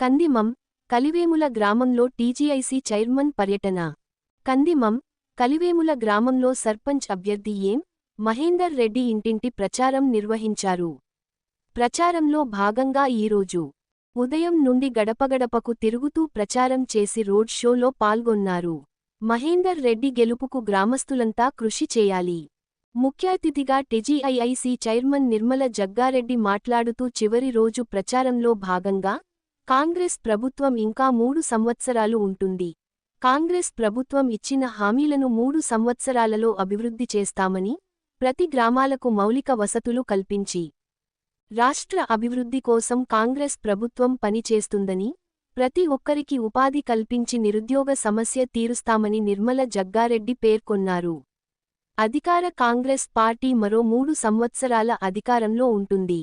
కందిమం కలివేముల గ్రామంలో TGIC chairman పర్యటన. కందిమం కలివేముల గ్రామంలో సర్పంచ్ అభ్యర్థి ఏం మహేందర్ రెడ్డి ఇంటింటి ప్రచారం నిర్వహించారు. ప్రచారంలో భాగంగా ఈరోజు ఉదయం నుండి గడపగడపకు తిరుగుతూ ప్రచారం చేసి రోడ్ షోలో పాల్గొన్నారు. మహేందర్ రెడ్డి గెలుపుకు గ్రామస్తులంతా కృషి చేయాలి. ముఖ్య అతిథిగా టిజిఐఐసి చైర్మన్ నిర్మల జగ్గారెడ్డి మాట్లాడుతూ చివరి రోజు ప్రచారంలో భాగంగా కాంగ్రెస్ ప్రభుత్వం ఇంకా మూడు సంవత్సరాలు ఉంటుంది. కాంగ్రెస్ ప్రభుత్వం ఇచ్చిన హామీలను మూడు సంవత్సరాలలో అభివృద్ధి చేస్తామని ప్రతి గ్రామాలకు మౌలిక వసతులు కల్పించి రాష్ట్ర అభివృద్ధి కోసం కాంగ్రెస్ ప్రభుత్వం పనిచేస్తుందని ప్రతి ఒక్కరికి ఉపాధి కల్పించి నిరుద్యోగ సమస్య తీరుస్తామని నిర్మల జగ్గారెడ్డి పేర్కొన్నారు. అధికార కాంగ్రెస్ పార్టీ మరో మూడు సంవత్సరాల అధికారంలో ఉంటుంది.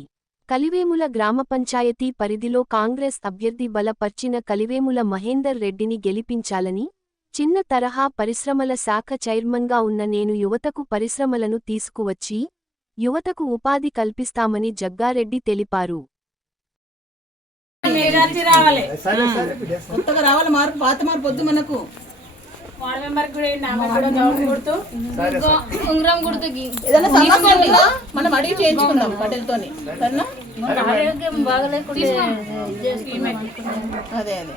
కలివేముల గ్రామ పంచాయతీ పరిధిలో కాంగ్రెస్ అభ్యర్థి బలపర్చిన కలివేముల మహేందర్ రెడ్డిని గెలిపించాలని చిన్న తరహా పరిశ్రమల శాఖ చైర్మన్గా ఉన్న నేను యువతకు పరిశ్రమలను తీసుకువచ్చి యువతకు ఉపాధి కల్పిస్తామని జగ్గారెడ్డి తెలిపారు. రావాలి. కొత్తగా రావాలి మార్పు పాత మార్పు వద్దు మనకు. వార్డ్ మెంబర్ కూడా ఏంటి? ఆమె కూడా గౌరవం కొడుతూ ఉంగరం గుర్తుకి ఏదైనా సమస్య ఉందా? మనం అడిగి చేయించుకుందాం పటేల్తోని. సరేనా? ఆరోగ్యం బాగలేకుండా అదే అదే.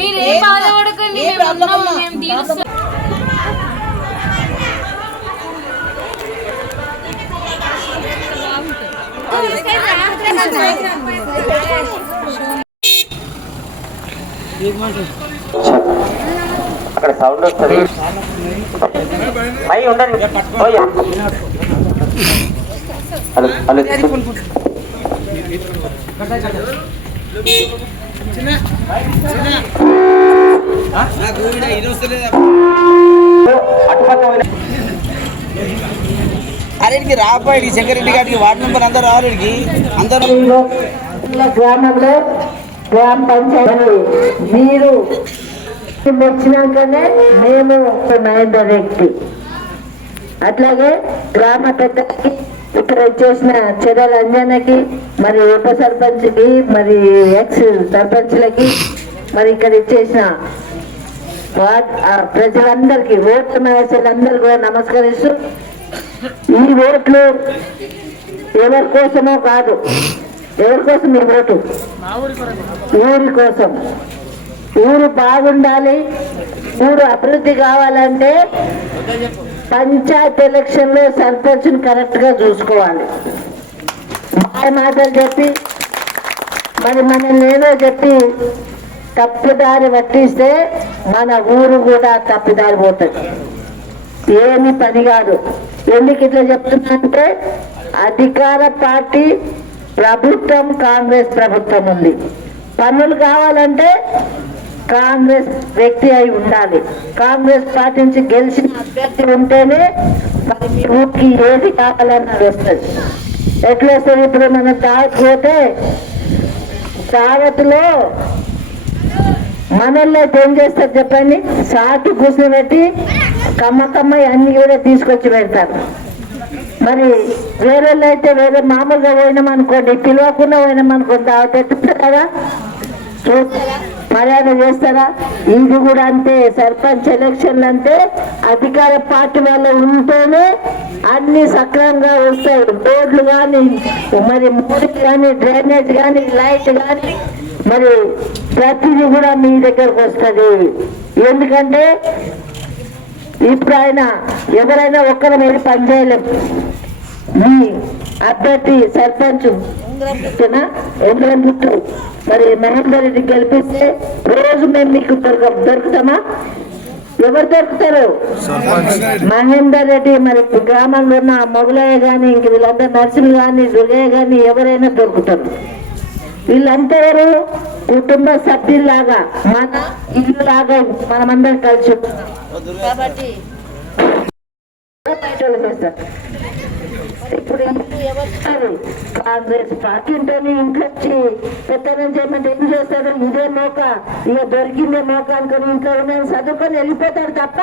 మీరు. ఏ బాధపడకండి మేము తీరుస్తాం. అక్కడ సౌండ్ వస్తుంది. మై ఉండండి. ఓయ్. Hello hello. అరెడ్డికి రాపాయి సెక్రటరీ గారికి వార్డు మెంబర్ అందరు రావాలికి అందరూ గ్రామంలో గ్రామ పంచాయతీ. మీరు వచ్చినాకనే మేము మహేందర్ రెడ్డి. అట్లాగే గ్రామ పెద్దకి ఇక్కడ వచ్చేసిన చెరల అంజనకి మరి ఉప సర్పంచ్కి మరి ఎక్స్ సర్పంచ్లకి మరి ఇక్కడ ఇచ్చేసిన ప్రజలందరికీ ఓట్ల మహేశ్వరులందరూ కూడా నమస్కరిస్తూ ఈ ఓట్లు ఎవరి కోసమో కాదు ఎవరి కోసం ఈ ఓటు? ఊరి కోసం. ఊరు బాగుండాలి ఊరు అభివృద్ధి కావాలంటే పంచాయత్ ఎలక్షన్లో సర్పంచ్ కరెక్ట్గా చూసుకోవాలి. మాయ మాటలు చెప్పి మరి మనం నేనో చెప్పి తప్పుదారి పట్టిస్తే మన ఊరు కూడా తప్పుదారి పోతుంది. ఏమి పని కాదు. ఎందుకు ఇట్లా చెప్తున్నా అధికార పార్టీ ప్రభుత్వం కాంగ్రెస్ ప్రభుత్వం ఉంది. పనులు కావాలంటే కాంగ్రెస్ వ్యక్తి అయి ఉండాలి. కాంగ్రెస్ పార్టీ నుంచి గెలిచిన అభ్యర్థి ఉంటేనే మీ ఊరికి ఏది కావాలన్నది వస్తుంది. ఎట్లా వస్తుంది ఇప్పుడు మనం దావత్ పోతే దావత్లో మనల్ని అయితే ఏం చేస్తారు చెప్పండి? సాటు కూర్చోబెట్టి కమ్మ కమ్మ అన్ని కూడా తీసుకొచ్చి పెడతారు. మరి వేరే అయితే వేరే మామూలుగా పోయినాం అనుకోండి పిలవకుండా పోయినాం అనుకోండి దావత్ కదా మర్యాద చేస్తారా? ఇది కూడా అంతే సర్పంచ్ ఎలక్షన్లు అంటే అధికార పార్టీ వాళ్ళు ఉంటేనే అన్ని సక్రమంగా వస్తాయి. రోడ్లు కానీ మరి మూడు కానీ డ్రైనేజ్ కానీ లైట్ కానీ మరి ప్రతిదీ కూడా మీ దగ్గరకు వస్తుంది. ఎందుకంటే ఇప్పుడు ఆయన ఎవరైనా ఒక్కరు వెళ్ళి పని చేయలేము మీ అభ్యర్థి సర్పంచ్? ఉంగరం గుర్తు మరి మహేందర్ రెడ్డి గెలిపిస్తే రోజు మేము మీకు దొరక దొరుకుతామా? ఎవరు దొరుకుతారు? మహేందర్ రెడ్డి మరి గ్రామంలో ఉన్న మొగలయ్య గాని ఇంక వీళ్ళందరూ నర్సులు గాని దుర్గయ్య గాని ఎవరైనా దొరుకుతారు. వీళ్ళంతా ఎవరు? కుటుంబ సభ్యుల్లాగా మన ఇల్లు లాగా మనమందరం కలిసి. కాబట్టి. ఇప్పుడు ఎవరు? కాంగ్రెస్ పార్టీ ఉంటేనే ఇంట్లో వచ్చి పెత్తనం చేయమంటే ఏం చేస్తాడు ఇదే మోక. ఇక దొరికిందే మోక అనుకుని ఇంట్లో ఉన్నాను చదువుకొని వెళ్ళిపోతాడు తప్ప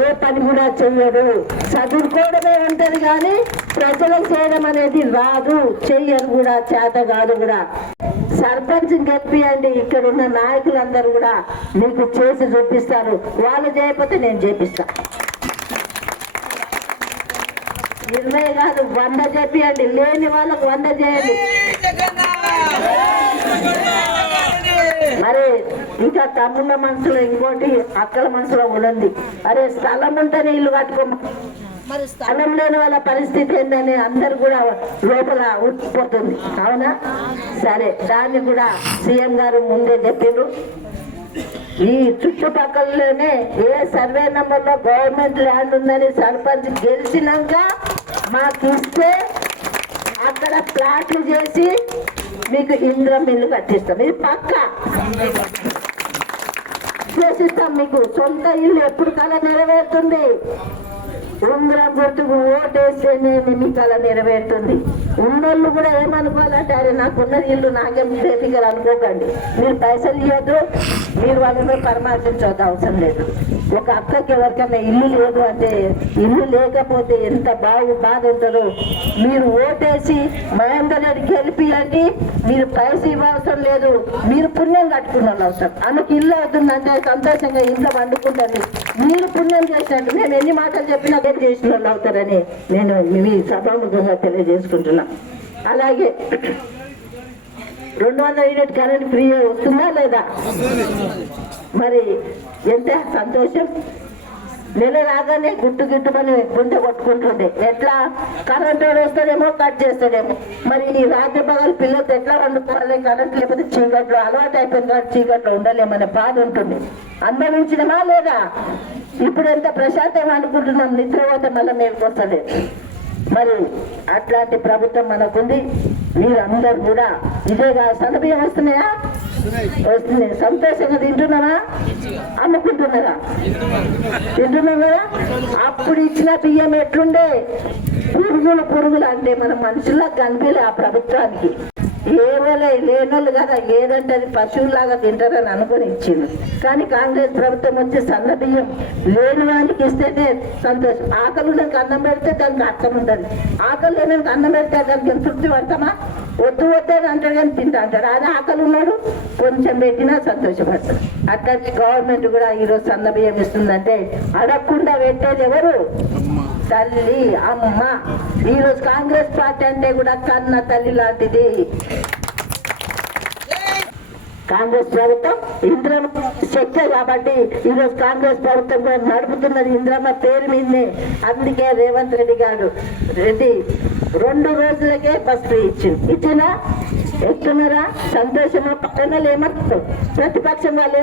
ఏ పని కూడా చెయ్యడు చదువుకోవడమే ఉంటది కానీ ప్రజలకు చేయడం అనేది రాదు చెయ్యరు కూడా చేత కాదు కూడా. సర్పంచ్ గెలిపియండి ఇక్కడ ఉన్న నాయకులందరూ కూడా మీకు చేసి చూపిస్తారు. వాళ్ళు చేయకపోతే నేను చేపిస్తాను ఇరవై కాదు వంద చెప్పియండి లేని వాళ్ళకు వంద చేయండి. మరి ఇంకా తమ్ముళ్ళ మనసులో ఇంకోటి అక్కల మనసులో కూడా ఉంది. అరే స్థలం ఉంటేనే ఇల్లు కట్టుకోమా. మరి స్థలం లేని వాళ్ళ పరిస్థితి ఏంటని అందరు కూడా లోపల ఉట్టిపోతుంది అవునా? సరే దాన్ని కూడా సీఎం గారు ముందే చెప్పిండ్రు ఈ చుట్టుపక్కలలోనే ఏ సర్వే నంబర్లో గవర్నమెంట్ ల్యాండ్ ఉందని సర్పంచ్ గెలిచినాక మాకు ఇస్తే అక్కడ ప్లాట్లు చేసి మీకు ఇంద్రం ఇల్లు కట్టిస్తాం. ఇది పక్క. చేసిస్తాం మీకు. సొంత ఇల్లు ఎప్పుడు కల నెరవేరుతుంది? ఉంగరం గుర్తుకు ఓటేస్తేనే మీ కళ నెరవేరుతుంది? ఉన్నోళ్ళు కూడా ఏమనుకోవాలంటే అరే నాకున్నది ఇల్లు నాకేం మీరు అనుకోకండి. మీరు పైసలు ఇవ్వద్దు మీరు వాళ్ళని పరామర్శించవద్దు అవసరం లేదు. ఒక అక్కకి ఎవరికైనా ఇల్లు లేదు అంటే ఇల్లు లేకపోతే ఎంత బాగు బాధ ఉంటుందో మీరు ఓటేసి మహేందర్ రెడ్డి గెలిపియండి. మీరు పైసలు ఇవ్వవసరం లేదు. మీరు పుణ్యం కట్టుకున్న అవసరం ఆమెకు ఇల్లు అవుతుందంటే సంతోషంగా ఇంట్లో వండుకుంటాను మీరు పుణ్యం చేసినట్టు మేము ఎన్ని మాటలు చెప్పినా అదే చేసిన వాళ్ళు అవుతారని నేను మీ సభాముఖంగా తెలియజేసుకుంటున్నా. అలాగే రెండు వందల యూనిట్ కరెంట్ ఫ్రీ వస్తుందా లేదా? మరి ఎంత? సంతోషం? నెల రాగానే గుట్టు గిట్టుమని గుండె కొట్టుకుంటుండే. ఎట్లా? కరెంట్ వాడు వస్తాడేమో కట్ చేస్తాడేమో మరి ఈ రాత్రి పగలు పిల్లలతో ఎట్లా వండుకోవాలి కరెంట్ లేకపోతే చీకట్లో అలవాటు అయిపోయింది కాబట్టి చీకట్లో ఉండలేమనే బాధ ఉంటుంది అనుభవించినమా లేదా? ఇప్పుడు ఎంత ప్రశాంతం అనుకుంటున్నాం నిద్ర పోతే మళ్ళీ మేలుకొస్తలేదు మరి అట్లాంటి ప్రభుత్వం మనకుంది. మీరందరు కూడా ఇదేగా సన్నబియ్యం వస్తున్నాయా? వస్తున్నాయి. సంతోషంగా తింటున్నారా అమ్ముకుంటున్నారా? తింటున్నాం కదా? అప్పుడు ఇచ్చిన బియ్యం ఎట్లుండే? పురుగులు పురుగులు అంటే మన మనుషులకు కనిపించలే ఆ ప్రభుత్వానికి. ఏవోలే లేనోళ్ళు కదా ఏదంటే అది పశువులాగా తింటారని అనుకుని ఇచ్చింది కానీ కాంగ్రెస్ ప్రభుత్వం వచ్చి సన్న బియ్యం లేని వానికి ఇస్తేనే సంతోషం. ఆకలి ఉన్నకి అన్నం పెడితే దానికి అర్థం ఉంటుంది ఆకలి లేని అన్నం పెడితే దానికి తృప్తి పడతామా? వద్దు వద్దని అంటాడు కానీ తింటా అంటాడు. అదే ఆకలి ఉన్నాడు కొంచెం పెట్టినా సంతోషపడతాడు. అట్లా గవర్నమెంట్ కూడా ఈరోజు సన్న బియ్యం ఇస్తుందంటే అడగకుండా పెట్టేది ఎవరు? తల్లి అమ్మ ఈరోజు కాంగ్రెస్ పార్టీ అంటే కూడా కన్న తల్లి లాంటిది. కాంగ్రెస్ ప్రభుత్వం ఇంద్రమ్మ శక్తి కాబట్టి ఈరోజు కాంగ్రెస్ ప్రభుత్వం కూడా నడుపుతున్నది ఇంద్రమ్మ పేరు మీదే అందుకే రేవంత్ రెడ్డి గారు రెడ్డి రెండు రోజులకే బస్ ఫ్రీ ఇచ్చింది. ఇచ్చినా ఎక్కున్నారా సంతోషమా? పక్కన ఏమంటారు ప్రతిపక్షం వాళ్ళు